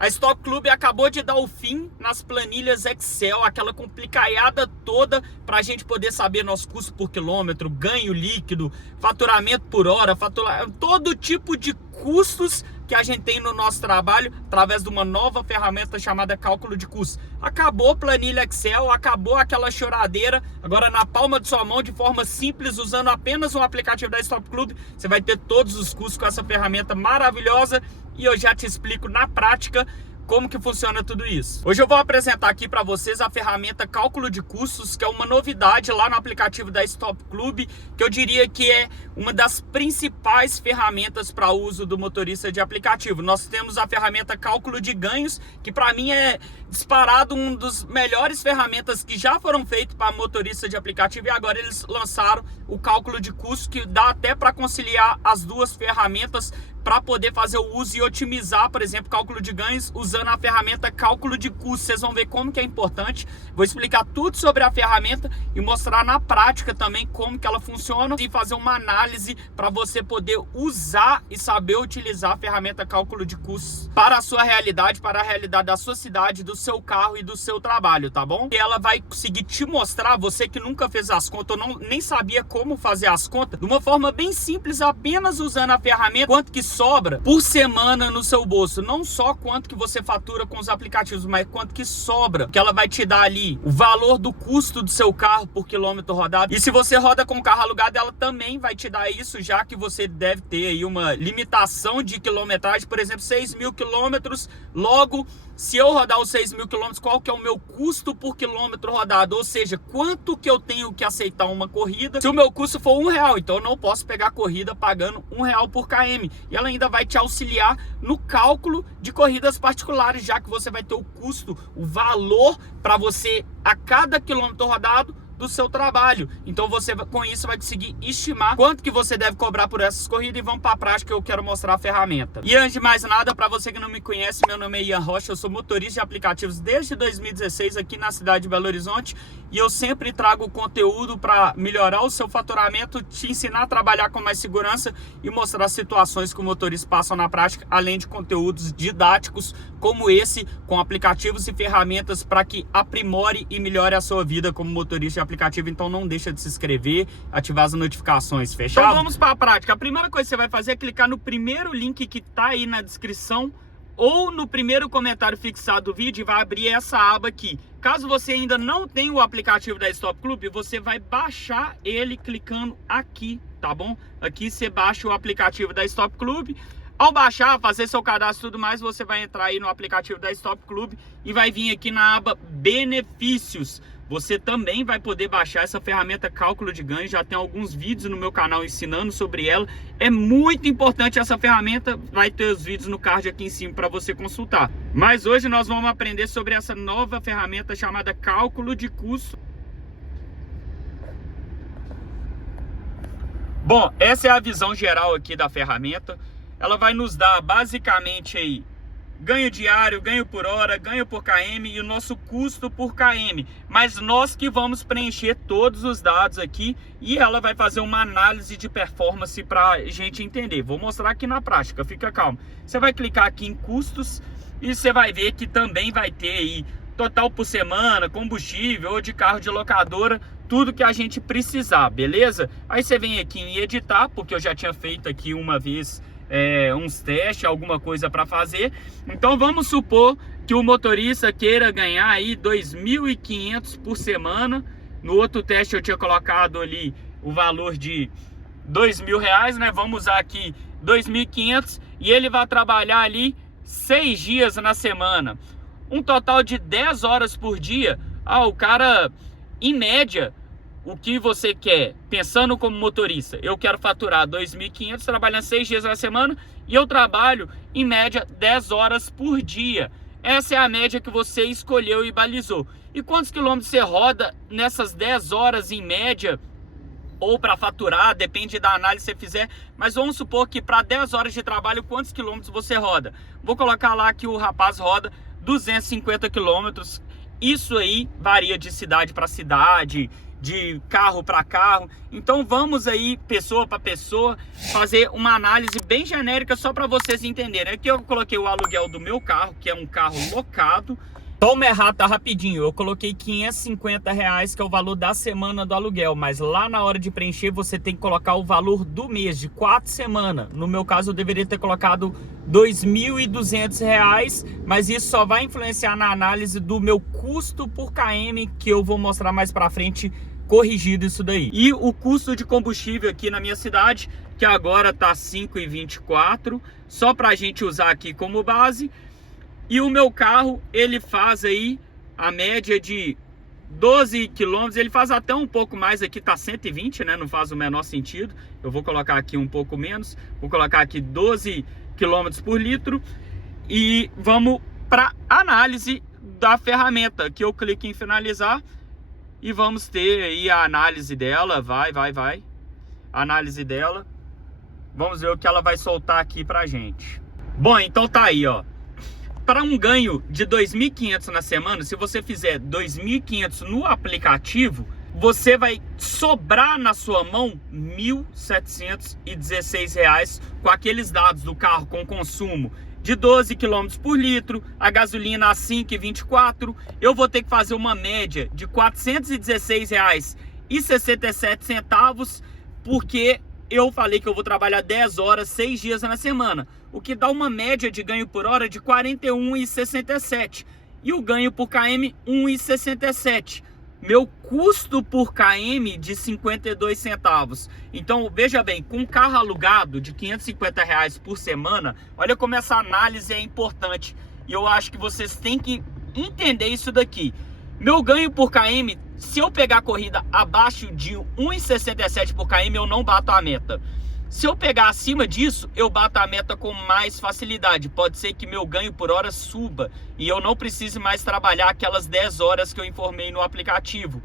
A Stop Club acabou de dar o fim nas planilhas Excel, aquela complicaiada toda para a gente poder saber nosso custo por quilômetro, ganho líquido, faturamento por hora, todo tipo de custos que a gente tem no nosso trabalho através de uma nova ferramenta chamada cálculo de custos. Acabou planilha Excel, acabou aquela choradeira. Agora na palma de sua mão, de forma simples, usando apenas um aplicativo da Stop Club, você vai ter todos os custos com essa ferramenta maravilhosa e eu já te explico na prática como que funciona tudo isso. Hoje eu vou apresentar aqui para vocês a ferramenta cálculo de custos, que é uma novidade lá no aplicativo da Stop Club, que eu diria que é uma das principais ferramentas para uso do motorista de aplicativo. Nós temos a ferramenta cálculo de ganhos, que para mim é disparado um dos melhores ferramentas que já foram feitas para motorista de aplicativo, e agora eles lançaram o cálculo de custos, que dá até para conciliar as duas ferramentas para poder fazer o uso e otimizar, por exemplo, cálculo de ganhos usando a ferramenta cálculo de custos. Vocês vão ver como que é importante. Vou explicar tudo sobre a ferramenta e mostrar na prática também como que ela funciona e fazer uma análise para você poder usar e saber utilizar a ferramenta cálculo de custos para a sua realidade, para a realidade da sua cidade, do seu carro e do seu trabalho, tá bom? E ela vai conseguir te mostrar, você que nunca fez as contas ou nem sabia como fazer as contas, de uma forma bem simples, apenas usando a ferramenta, quanto que sobra por semana no seu bolso. Não só quanto que você fatura com os aplicativos, mas quanto que sobra, que ela vai te dar ali o valor do custo do seu carro por quilômetro rodado. E se você roda com carro alugado, ela também vai te dar isso, já que você deve ter aí uma limitação de quilometragem, por exemplo, 6.000 quilômetros. Logo, se eu rodar os 6.000 quilômetros, qual que é o meu custo por quilômetro rodado? Ou seja, quanto que eu tenho que aceitar uma corrida se o meu custo for R$1, então eu não posso pegar a corrida pagando R$1 por km. E ela ainda vai te auxiliar no cálculo de corridas particulares, já que você vai ter o custo, o valor para você a cada quilômetro rodado do seu trabalho. Então você com isso vai conseguir estimar quanto que você deve cobrar por essas corridas. E vamos para a prática, eu quero mostrar a ferramenta. E antes de mais nada, para você que não me conhece, meu nome é Ian Rocha, eu sou motorista de aplicativos desde 2016 aqui na cidade de Belo Horizonte, e eu sempre trago conteúdo para melhorar o seu faturamento, te ensinar a trabalhar com mais segurança e mostrar situações que os motoristas passam na prática, além de conteúdos didáticos como esse, com aplicativos e ferramentas para que aprimore e melhore a sua vida como motorista de aplicativo. Então não deixa de se inscrever, ativar as notificações, fechado? Então vamos para a prática. A primeira coisa que você vai fazer é clicar no primeiro link que está aí na descrição ou no primeiro comentário fixado do vídeo e vai abrir essa aba aqui. Caso você ainda não tenha o aplicativo da Stop Club, você vai baixar ele clicando aqui, tá bom? Aqui você baixa o aplicativo da Stop Club. Ao baixar, fazer seu cadastro e tudo mais, você vai entrar aí no aplicativo da Stop Club e vai vir aqui na aba Benefícios. Você também vai poder baixar essa ferramenta cálculo de ganho. Já tem alguns vídeos no meu canal ensinando sobre ela. É muito importante essa ferramenta. Vai ter os vídeos no card aqui em cima para você consultar. Mas hoje nós vamos aprender sobre essa nova ferramenta chamada cálculo de custo. Bom, essa é a visão geral aqui da ferramenta. Ela vai nos dar basicamente aí ganho diário, ganho por hora, ganho por km e o nosso custo por km. Mas nós que vamos preencher todos os dados aqui e ela vai fazer uma análise de performance para a gente entender. Vou mostrar aqui na prática, fica calmo. Você vai clicar aqui em custos e você vai ver que também vai ter aí total por semana, combustível ou de carro de locadora, tudo que a gente precisar, beleza? Aí você vem aqui em editar, porque eu já tinha feito aqui uma vez uns testes, alguma coisa para fazer. Então vamos supor que o motorista queira ganhar aí 2.500 por semana. No outro teste eu tinha colocado ali o valor de R$2.000, né? Vamos usar aqui 2.500 e ele vai trabalhar ali 6 dias na semana, um total de 10 horas por dia. O cara, em média, o que você quer, pensando como motorista, eu quero faturar 2.500 trabalhando 6 dias na semana e eu trabalho em média 10 horas por dia. Essa é a média que você escolheu e balizou. E quantos quilômetros você roda nessas 10 horas em média? Ou para faturar, depende da análise que você fizer, mas vamos supor que para 10 horas de trabalho, quantos quilômetros você roda? Vou colocar lá que o rapaz roda 250 quilômetros isso aí varia de cidade para cidade, de carro para carro. Então vamos aí, pessoa para pessoa, fazer uma análise bem genérica só para vocês entenderem. Aqui eu coloquei o aluguel do meu carro, que é um carro locado. Só uma errata rapidinho, eu coloquei R$550, que é o valor da semana do aluguel, mas lá na hora de preencher você tem que colocar o valor do mês, de 4 semanas. No meu caso eu deveria ter colocado R$2.200, mas isso só vai influenciar na análise do meu custo por km, que eu vou mostrar mais pra frente, corrigido isso daí. E o custo de combustível aqui na minha cidade, que agora tá R$5,24, só pra gente usar aqui como base. E o meu carro, ele faz aí a média de 12 km, ele faz até um pouco mais, aqui tá 120, né? Não faz o menor sentido. Eu vou colocar aqui um pouco menos, vou colocar aqui 12 km por litro. E vamos para análise da ferramenta, que eu clico em finalizar e vamos ter aí a análise dela, vai. Análise dela. Vamos ver o que ela vai soltar aqui pra gente. Bom, então tá aí, ó. Para um ganho de 2.500 na semana, se você fizer 2.500 no aplicativo, você vai sobrar na sua mão R$1.716 com aqueles dados do carro com consumo de 12 km por litro, a gasolina a 5,24. Eu vou ter que fazer uma média de R$416,67, porque eu falei que eu vou trabalhar 10 horas, 6 dias na semana, o que dá uma média de ganho por hora de 41,67 e o ganho por km 1,67. Meu custo por km de 52 centavos. Então veja bem, com um carro alugado de R$550 por semana, olha como essa análise é importante. E eu acho que vocês têm que entender isso daqui. Meu ganho por km, se eu pegar a corrida abaixo de 1,67 por km, eu não bato a meta. Se eu pegar acima disso, eu bato a meta com mais facilidade. Pode ser que meu ganho por hora suba e eu não precise mais trabalhar aquelas 10 horas que eu informei no aplicativo.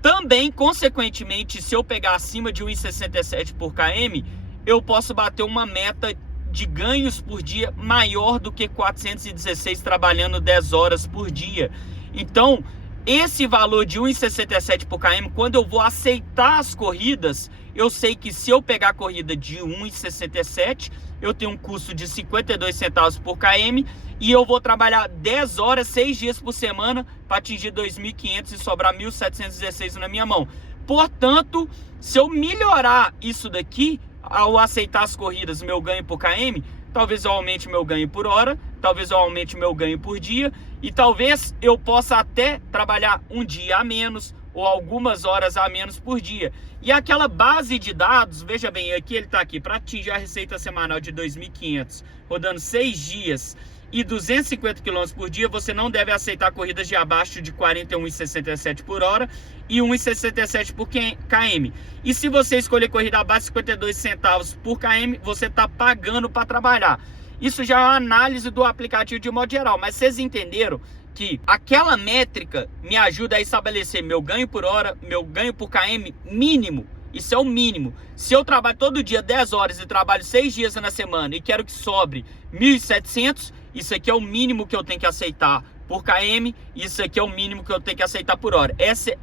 Também, consequentemente, se eu pegar acima de 1,67 por km, eu posso bater uma meta de ganhos por dia maior do que 416 trabalhando 10 horas por dia. Então, esse valor de 1,67 por km, quando eu vou aceitar as corridas, eu sei que se eu pegar a corrida de 1,67, eu tenho um custo de 52 centavos por km e eu vou trabalhar 10 horas, 6 dias por semana para atingir 2.500 e sobrar 1.716 na minha mão. Portanto, se eu melhorar isso daqui, ao aceitar as corridas, meu ganho por km, talvez eu aumente meu ganho por hora, talvez eu aumente meu ganho por dia e talvez eu possa até trabalhar um dia a menos ou algumas horas a menos por dia. E aquela base de dados, veja bem, aqui ele está aqui, para atingir a receita semanal de 2.500, rodando 6 dias e 250 km por dia, você não deve aceitar corridas de abaixo de 41,67 por hora e 1,67 por km. E se você escolher corrida abaixo de 52 centavos por km, você está pagando para trabalhar. Isso já é uma análise do aplicativo de modo geral, mas vocês entenderam que aquela métrica me ajuda a estabelecer meu ganho por hora, meu ganho por km mínimo. Isso é o mínimo. Se eu trabalho todo dia 10 horas e trabalho 6 dias na semana e quero que sobre 1.700, isso aqui é o mínimo que eu tenho que aceitar por km, isso aqui é o mínimo que eu tenho que aceitar por hora. Esse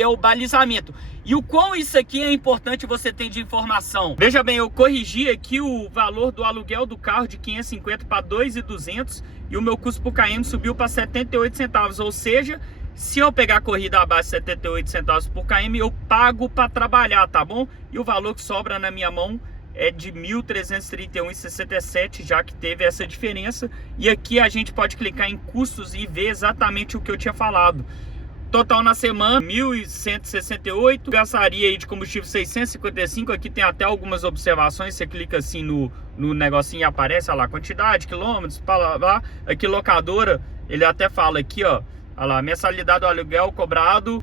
é o balizamento. E o quão isso aqui é importante você tem de informação. Veja bem, eu corrigi aqui o valor do aluguel do carro de 550 para 2.200 e o meu custo por km subiu para 78 centavos. Ou seja, se eu pegar a corrida abaixo de 78 centavos por km, eu pago para trabalhar, tá bom? E o valor que sobra na minha mão é de 1.331,67, já que teve essa diferença. E aqui a gente pode clicar em custos e ver exatamente o que eu tinha falado. Total na semana, 1.168, gastaria aí de combustível 655, aqui tem até algumas observações, você clica assim no negocinho e aparece, olha lá, quantidade, quilômetros, blá, blá. Aqui locadora, ele até fala aqui, ó, olha lá, mensalidade do aluguel cobrado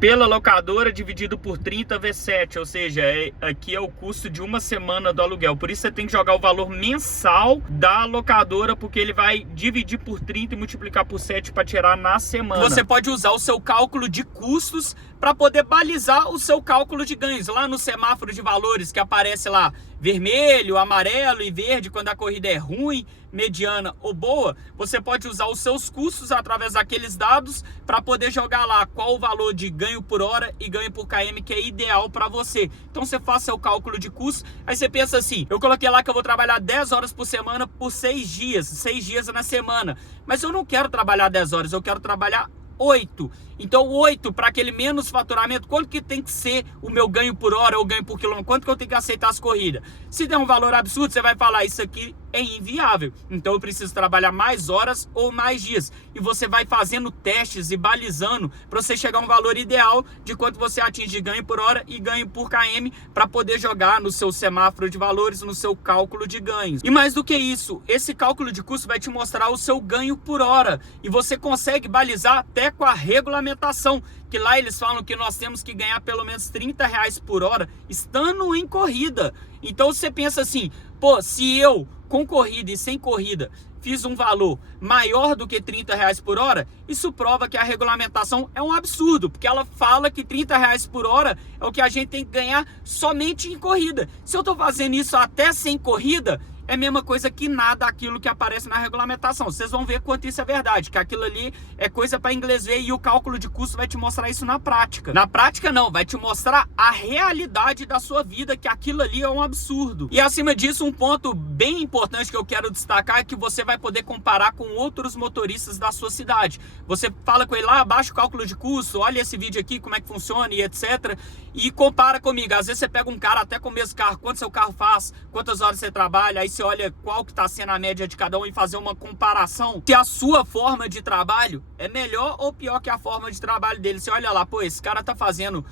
pela locadora dividido por 30 vezes 7, ou seja, aqui é o custo de uma semana do aluguel. Por isso você tem que jogar o valor mensal da locadora, porque ele vai dividir por 30 e multiplicar por 7 para tirar na semana. Você pode usar o seu cálculo de custos para poder balizar o seu cálculo de ganhos. Lá no semáforo de valores que aparece lá vermelho, amarelo e verde quando a corrida é ruim, mediana ou boa, você pode usar os seus custos através daqueles dados para poder jogar lá qual o valor de ganho por hora e ganho por km que é ideal para você. Então você faz seu cálculo de custo, aí você pensa assim, eu coloquei lá que eu vou trabalhar 10 horas por semana por 6 dias na semana, mas eu não quero trabalhar 10 horas, eu quero trabalhar 8. Então 8 para aquele menos faturamento, quanto que tem que ser o meu ganho por hora ou ganho por quilômetro? Quanto que eu tenho que aceitar as corridas? Se der um valor absurdo, você vai falar, isso aqui é inviável. Então eu preciso trabalhar mais horas ou mais dias. E você vai fazendo testes e balizando para você chegar a um valor ideal de quanto você atinge ganho por hora e ganho por km para poder jogar no seu semáforo de valores, no seu cálculo de ganhos. E mais do que isso, esse cálculo de custo vai te mostrar o seu ganho por hora. E você consegue balizar até com a regulamentação, que lá eles falam que nós temos que ganhar pelo menos R$30 por hora estando em corrida. Então você pensa assim, pô, se eu com corrida e sem corrida fiz um valor maior do que R$30 por hora, isso prova que a regulamentação é um absurdo, porque ela fala que R$30 por hora é o que a gente tem que ganhar somente em corrida. Se eu estou fazendo isso até sem corrida, é a mesma coisa que nada aquilo que aparece na regulamentação. Vocês vão ver quanto isso é verdade, que aquilo ali é coisa para inglês ver e o cálculo de custo vai te mostrar isso na prática. Na prática não, vai te mostrar a realidade da sua vida, que aquilo ali é um absurdo. E acima disso, um ponto bem importante que eu quero destacar é que você vai poder comparar com outros motoristas da sua cidade. Você fala com ele lá, baixa o cálculo de custo, olha esse vídeo aqui, como é que funciona e etc. E compara comigo. Às vezes você pega um cara até com o mesmo carro, quanto seu carro faz, quantas horas você trabalha, aí você olha qual que está sendo a média de cada um e fazer uma comparação. Se a sua forma de trabalho é melhor ou pior que a forma de trabalho dele. Você olha lá, pô, esse cara tá fazendo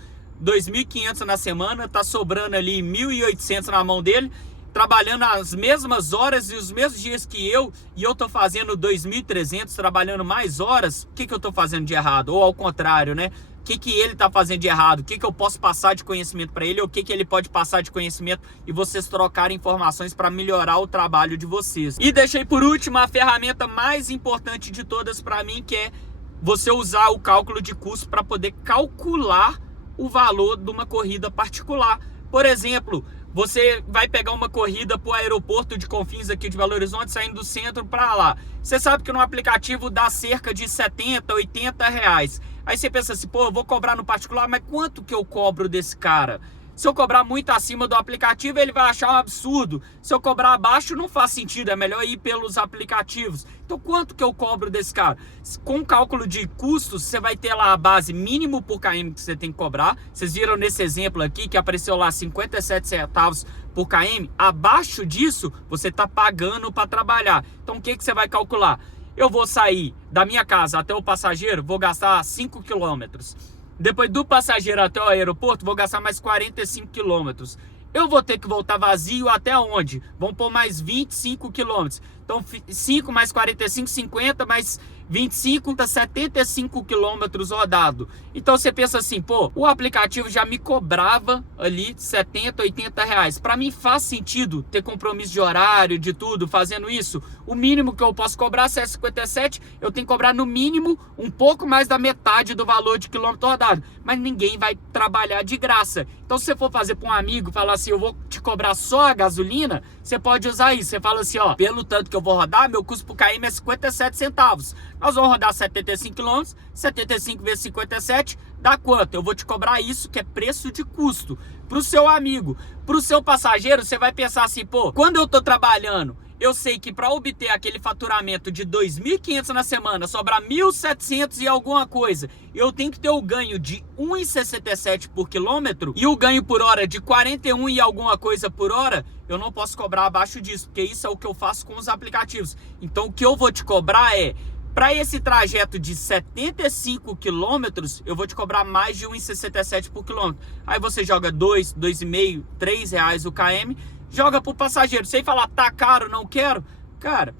2.500 na semana, tá sobrando ali 1.800 na mão dele, trabalhando as mesmas horas e os mesmos dias que eu, e eu tô fazendo 2.300, trabalhando mais horas. O que que eu tô fazendo de errado? Ou ao contrário, né? O que que ele tá fazendo de errado? O que que eu posso passar de conhecimento para ele? Ou o que que ele pode passar de conhecimento e vocês trocarem informações para melhorar o trabalho de vocês. E deixei por último a ferramenta mais importante de todas para mim, que é você usar o cálculo de custo para poder calcular o valor de uma corrida particular. Por exemplo, você vai pegar uma corrida para o aeroporto de Confins aqui de Belo Horizonte, saindo do centro para lá. Você sabe que no aplicativo dá cerca de 70, 80 reais. Aí você pensa assim, pô, eu vou cobrar no particular, mas quanto que eu cobro desse cara? Se eu cobrar muito acima do aplicativo, ele vai achar um absurdo. Se eu cobrar abaixo, não faz sentido, é melhor ir pelos aplicativos. Então, quanto que eu cobro desse cara? Com cálculo de custos, você vai ter lá a base mínimo por km que você tem que cobrar. Vocês viram nesse exemplo aqui que apareceu lá 57 centavos por km. Abaixo disso, você está pagando para trabalhar. Então, o que que você vai calcular? Eu vou sair da minha casa até o passageiro, vou gastar 5 quilômetros. Depois do passageiro até o aeroporto, vou gastar mais 45 quilômetros. Eu vou ter que voltar vazio até onde? Vamos pôr mais 25 quilômetros. Então, 5 mais 45, 50, mais 25, tá 75 quilômetros rodado. Então, você pensa assim, pô, o aplicativo já me cobrava ali 70, 80 reais. Para mim, faz sentido ter compromisso de horário, de tudo, fazendo isso. O mínimo que eu posso cobrar, se é 57, eu tenho que cobrar no mínimo um pouco mais da metade do valor de quilômetro rodado. Mas ninguém vai trabalhar de graça. Então, se você for fazer para um amigo, falar assim, eu vou te cobrar só a gasolina, você pode usar isso. Você fala assim, ó, pelo tanto que eu vou rodar, meu custo por km é 57 centavos. Nós vamos rodar 75 km, 75 vezes 57 dá quanto? Eu vou te cobrar isso, que é preço de custo. Para o seu amigo, para o seu passageiro, você vai pensar assim, pô, quando eu tô trabalhando, eu sei que para obter aquele faturamento de 2.500 na semana, sobrar 1.700 e alguma coisa, eu tenho que ter o ganho de 1,67 por quilômetro e o ganho por hora de 41 e alguma coisa por hora, eu não posso cobrar abaixo disso, porque isso é o que eu faço com os aplicativos. Então o que eu vou te cobrar é, para esse trajeto de 75 quilômetros, eu vou te cobrar mais de 1,67 por quilômetro. Aí você joga 2, 2,5, 3 reais o km, joga pro passageiro. Sem falar, tá caro, não quero. Cara,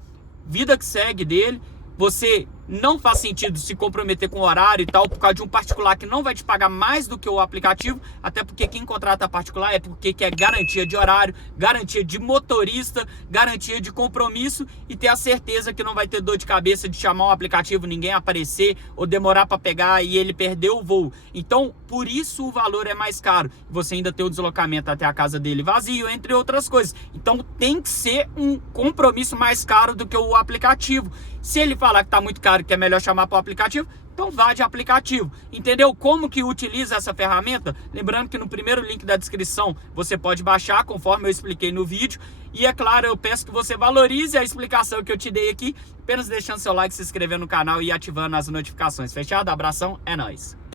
vida que segue dele. Você não faz sentido se comprometer com horário e tal, por causa de um particular que não vai te pagar mais do que o aplicativo, até porque quem contrata particular é porque quer garantia de horário, garantia de motorista, garantia de compromisso e ter a certeza que não vai ter dor de cabeça de chamar um aplicativo, ninguém aparecer ou demorar para pegar e ele perder o voo. Então, por isso o valor é mais caro. Você ainda tem o deslocamento até a casa dele vazio, entre outras coisas. Então, tem que ser um compromisso mais caro do que o aplicativo. Se ele falar que está muito caro, que é melhor chamar para o aplicativo, então vá de aplicativo. Entendeu como que utiliza essa ferramenta? Lembrando que no primeiro link da descrição você pode baixar, conforme eu expliquei no vídeo. E é claro, eu peço que você valorize a explicação que eu te dei aqui, apenas deixando seu like, se inscrevendo no canal e ativando as notificações. Fechado? Abração, é nóis!